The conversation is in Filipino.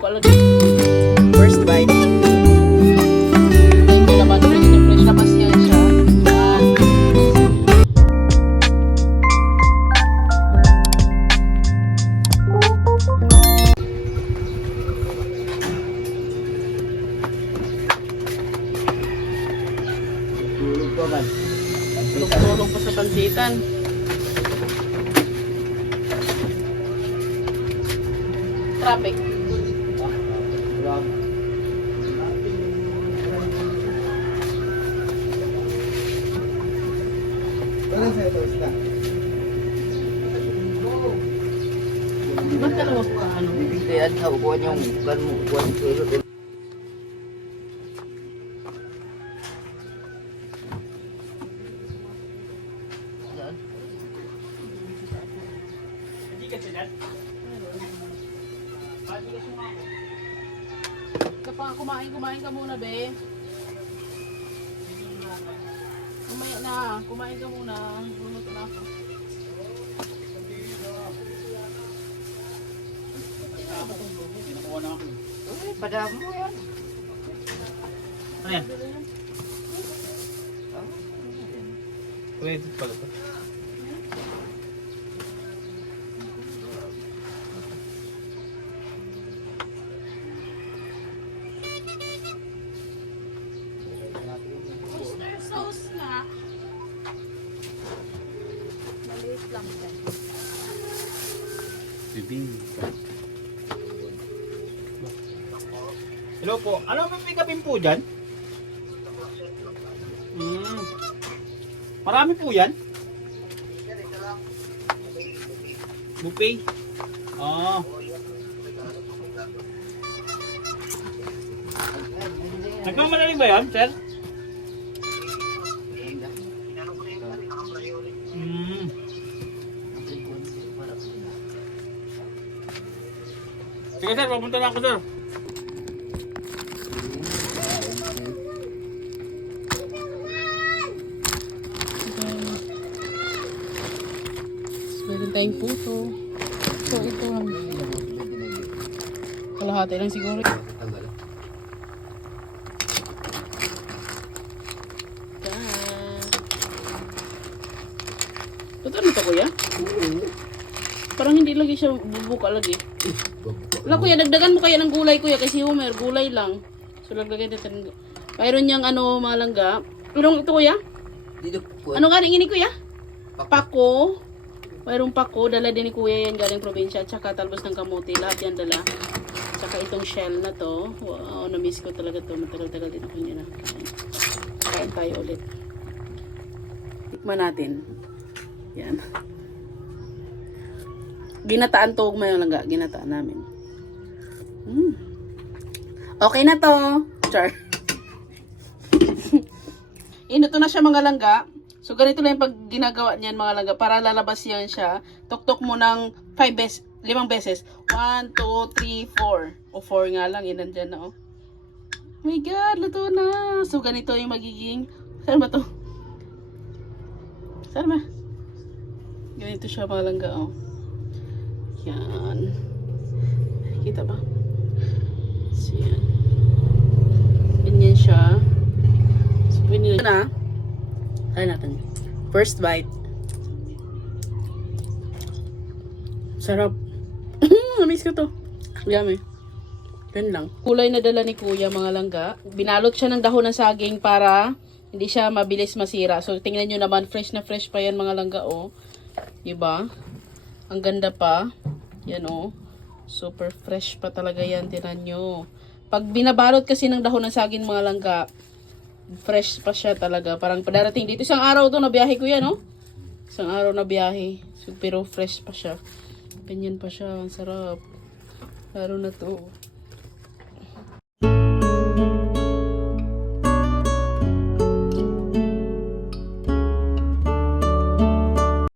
First bite. Ito naman, fresh na pas yan siya. Tulog pa man. Tulog pa sa pansitan. Traffic. Ba't ka naman ano? Bibigyan sa upuan yung bukan mo. Upuan tulog. Kapag kumain ka muna, be. Kumaya na, kumain ka muna. Luluto na ako. Uy, padam mo yan. Ano yan? Wait, pala to. Sauce na. Maliit lang yan. Bibing. Hello po. Ano ang pick upin po dyan? Marami po yan? Buffet? Ah. Nagmamadali ba yan, sir? Sige sir, papunta na ako sir. Meron tayong puto. So ito lang. Kalahati lang siguro. Yan. Totoo na to kuya? Parang hindi lagi siya bubuka lagi. Wala kuya, dagdagan mo kaya ng gulay kuya kasi Homer, gulay lang. So lagdagan natin. Mayroon niyang ano, malangga. Anong ito kuya? Dito po. Ano galing ini kuya? Pako. Mayroong pako, dala din ni kuya yan galing probinsya. Tsaka talbos ng kamote, lahat yan dala. Tsaka itong shell na to. Wow, na-miss ko talaga to. Matagal-tagal din ako nila. Kain tayo ulit. Tikman natin. Yan. Ginataan to, may langga. Ginataan namin. Okay na to. Char. Ito na siya mga langga. So, ganito lang yung pag ginagawa niyan mga langga. Para lalabas yan siya. Tuktok mo ng 5 beses. 1, 2, 3, 4. O 4 nga lang. Yan nandyan na oh. Oh my God, luto na. So, ganito yung magiging. Saan ba to? Saan ba? Ganito siya mga langga oh. Yan. Kita ba? So, yan. Ganyan siya. So, pwede na. Try natin. First bite. Sarap. Namiss ko to. Yummy. Yan lang. Kulay na dala ni kuya mga langga. Binalot siya ng dahon ng saging para hindi siya mabilis masira. So, tingnan nyo naman. Fresh na fresh pa yan mga langga oh. Diba? Ang ganda pa. Yan oh. Super fresh pa talaga yan. Tinan nyo. Pag binabalot kasi ng dahon ng saging mga langga, fresh pa siya talaga. Parang padarating dito. Isang araw to na biyahe ko yan, no? Isang araw na biyahe. So, pero fresh pa siya. Ganyan pa siya. Ang sarap. Laro na to.